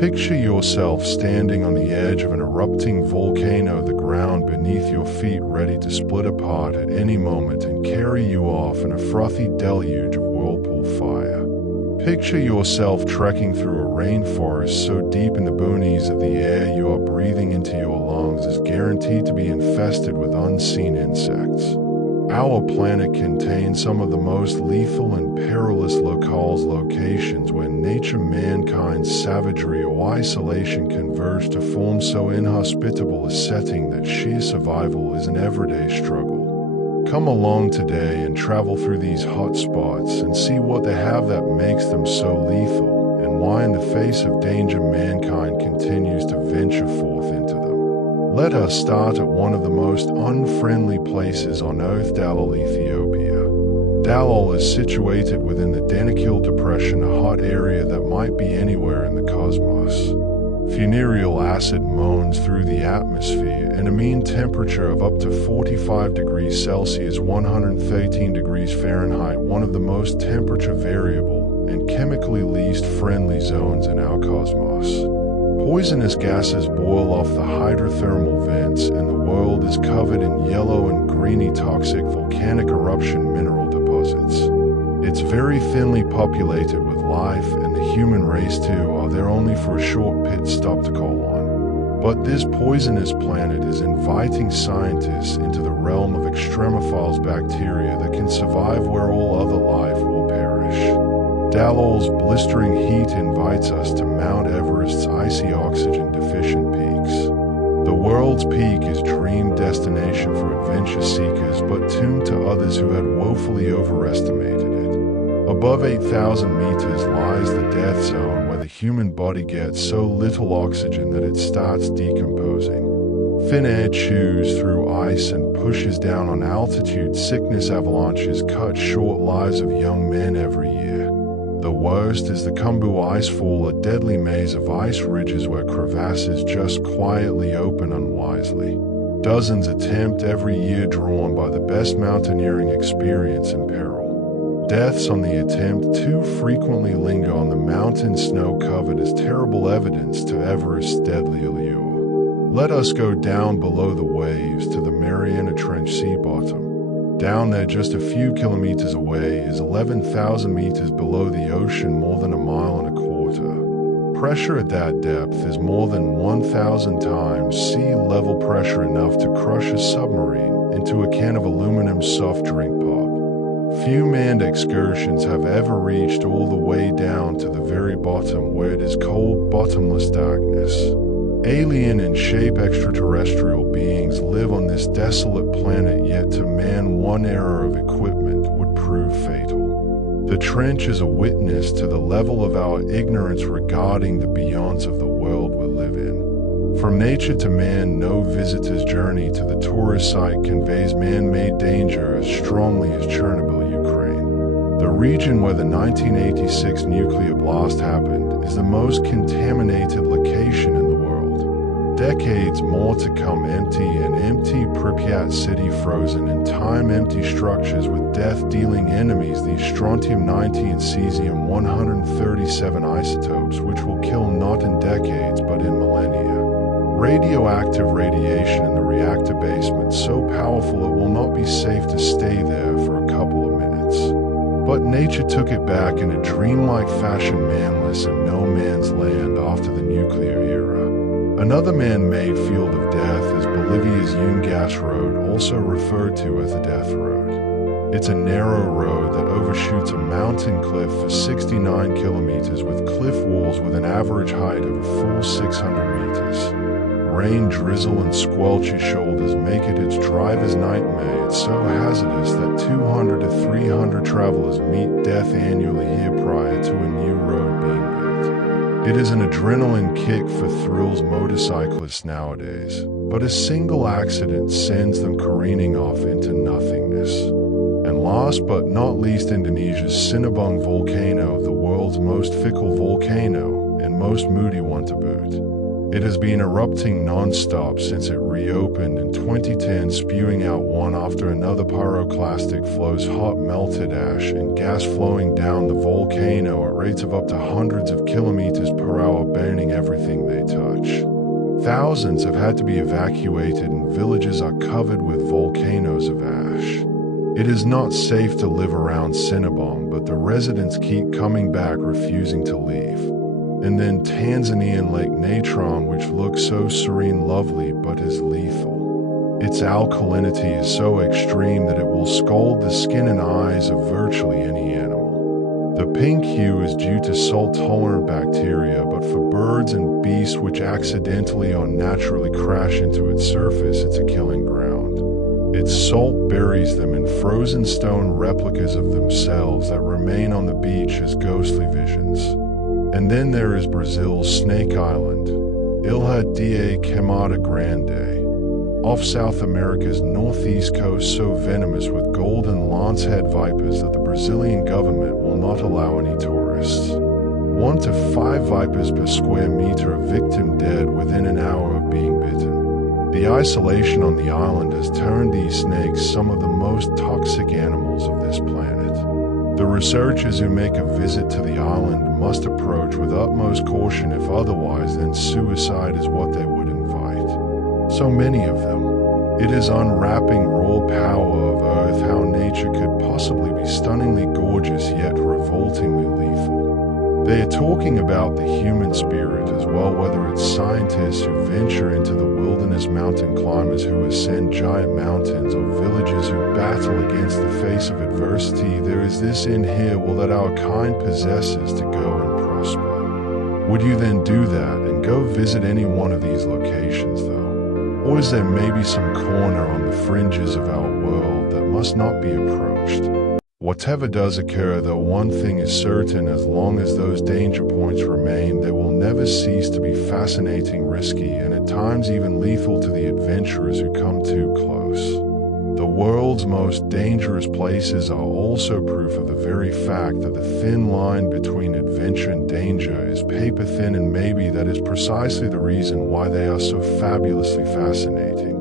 Picture yourself standing on the edge of an erupting volcano, the ground beneath your feet ready to split apart at any moment and carry you off in a frothy deluge of whirlpool fire. Picture yourself trekking through a rainforest so deep in the boonies that the air you are breathing into your lungs is guaranteed to be infested with unseen insects. Our planet contains some of the most lethal and perilous locations where nature, mankind's savagery or isolation converge to form so inhospitable a setting that sheer survival is an everyday struggle. Come along today and travel through these hot spots and see what they have that makes them so lethal, and why in the face of danger mankind continues to venture forth into them. Let us start at one of the most unfriendly places on Earth, Dallol, Ethiopia. Dallol is situated within the Danakil Depression, a hot area that might be anywhere in the cosmos. Funereal acid moans through the atmosphere, and a mean temperature of up to 45 degrees Celsius, 113 degrees Fahrenheit, one of the most temperature variable and chemically least friendly zones in our cosmos. Poisonous gases boil off the hydrothermal vents, and the world is covered in yellow and greeny toxic volcanic eruption mineral deposits. It's very thinly populated with life, and the human race too are there only for a short pit stop to call on. But this poisonous planet is inviting scientists into the realm of extremophiles bacteria that can survive where all other life will perish. Dallol's blistering heat invites us to Mount Everest's icy oxygen-deficient peaks. The world's peak is a dream destination for adventure seekers, but tuned to others who had woefully overestimated it. Above 8,000 meters lies the death zone, where the human body gets so little oxygen that it starts decomposing. Thin air chews through ice and pushes down on altitude. Sickness avalanches cut short lives of young men every year. The worst is the Kumbu Icefall, a deadly maze of ice ridges where crevasses just quietly open unwisely. Dozens attempt every year, drawn by the best mountaineering experience in peril. Deaths on the attempt too frequently linger on the mountain snow covered as terrible evidence to Everest's deadly allure. Let us go down below the waves to the Mariana Trench sea bottom. Down there, just a few kilometers away, is 11,000 meters below the ocean, more than a mile and a quarter. Pressure at that depth is more than 1,000 times sea level pressure, enough to crush a submarine into a can of aluminum soft drink pop. Few manned excursions have ever reached all the way down to the very bottom, where it is cold, bottomless darkness. Alien in shape extraterrestrial beings live on this desolate planet, yet to man one error of equipment would prove fatal. The trench is a witness to the level of our ignorance regarding the beyonds of the world we live in. From nature to man, no visitor's journey to the tourist site conveys man-made danger as strongly as Chernobyl, Ukraine. The region where the 1986 nuclear blast happened is the most contaminated location in the world. Decades more to come. Empty Pripyat city, frozen in time, empty structures with death-dealing enemies, these strontium-90 and cesium-137 isotopes, which will kill not in decades but in millennia. Radioactive radiation in the reactor basement, so powerful it will not be safe to stay there for a couple of minutes. But nature took it back in a dreamlike fashion, manless and no man's land after the nuclear era. Another man-made field of death is Bolivia's Yungas Road, also referred to as the Death Road. It's a narrow road that overshoots a mountain cliff for 69 kilometers, with cliff walls with an average height of a full 600 meters. Rain, drizzle, and squelch your shoulders make it its driver's nightmare. It's so hazardous that 200 to 300 travelers meet death annually here prior to a new road being built. It is an adrenaline kick for thrills motorcyclists nowadays, but a single accident sends them careening off into nothingness. And last but not least, Indonesia's Sinabung volcano, the world's most fickle volcano and most moody one to boot. It has been erupting non-stop since it reopened in 2010, spewing out one after another pyroclastic flows, hot melted ash and gas flowing down the volcano at rates of up to hundreds of kilometers per hour, burning everything they touch. Thousands have had to be evacuated and villages are covered with volcanoes of ash. It is not safe to live around Cinnabon, but the residents keep coming back, refusing to leave. And then Tanzanian Lake Natron, which looks so serene, lovely, but is lethal. Its alkalinity is so extreme that it will scald the skin and eyes of virtually any animal. The pink hue is due to salt-tolerant bacteria, but for birds and beasts which accidentally or naturally crash into its surface, it's a killing ground. Its salt buries them in frozen stone replicas of themselves that remain on the beach as ghostly visions. And then there is Brazil's Snake Island, Ilha da Queimada Grande, off South America's northeast coast, so venomous with golden lancehead vipers that the Brazilian government will not allow any tourists. 1 to 5 vipers per square meter, a victim dead within an hour of being bitten. The isolation on the island has turned these snakes some of the most toxic animals of this planet. The researchers who make a visit to the island must approach with utmost caution, if otherwise then suicide is what they would invite. So many of them. It is unwrapping raw power of Earth, how nature could possibly be stunningly gorgeous yet revoltingly lethal. They are talking about the human spirit as well, whether it's scientists who venture into the wilderness, mountain climbers who ascend giant mountains, or villagers who battle against the face of adversity. There is this in here, well, that our kind possesses to go and prosper. Would you then do that and go visit any one of these locations though? Or is there maybe some corner on the fringes of our world that must not be approached? Whatever does occur though, one thing is certain: as long as those danger points remain, they will never cease to be fascinating, risky, and at times even lethal to the adventurers who come too close. The world's most dangerous places are also proof of the very fact that the thin line between adventure and danger is paper thin, and maybe that is precisely the reason why they are so fabulously fascinating.